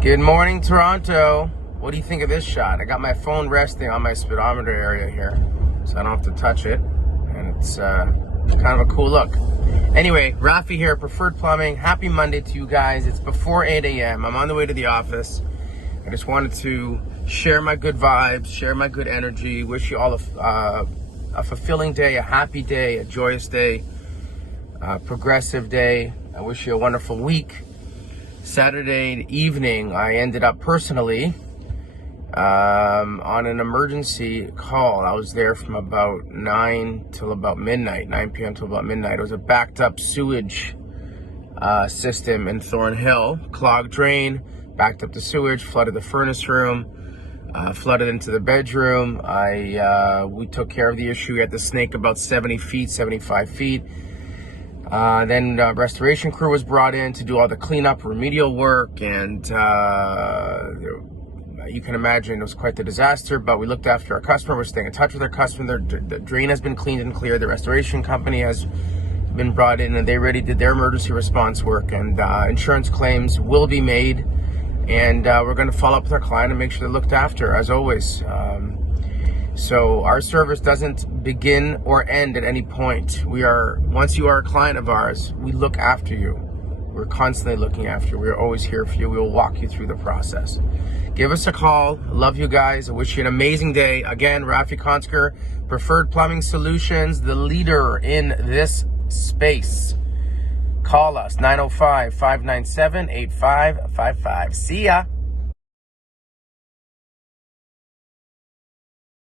Good morning, Toronto. What do you think of this shot? I got my phone resting on my speedometer area here, so I don't have to touch it, and it's kind of a cool look. Anyway, Rafi here, Preferred Plumbing. Happy Monday to you guys. It's before 8 a.m. I'm on the way to the office. I just wanted to share my good vibes, share my good energy, wish you all a fulfilling day, a happy day, a joyous day, a progressive day. I wish you a wonderful week. Saturday evening, I ended up personally on an emergency call. I was there from about 9 till about midnight, 9 p.m. till about midnight. It was a backed up sewage system in Thornhill, clogged drain, backed up the sewage, flooded the furnace room, flooded into the bedroom. We took care of the issue. We had the snake about 70 feet, 75 feet. Then restoration crew was brought in to do all the cleanup, remedial work, and you can imagine it was quite the disaster, but we looked after our customer. We're staying in touch with our customer. The drain has been cleaned and cleared. The restoration company has been brought in, and they already did their emergency response work, and insurance claims will be made, and we're going to follow up with our client and make sure they're looked after, as always. So our service doesn't begin or end at any point. Once you are a client of ours, we look after you. We're constantly looking after you. We're always here for you. We will walk you through the process. Give us a call. Love you guys. I wish you an amazing day. Again, Rafi Konsker, Preferred Plumbing Solutions, the leader in this space. Call us, 905-597-8555. See ya.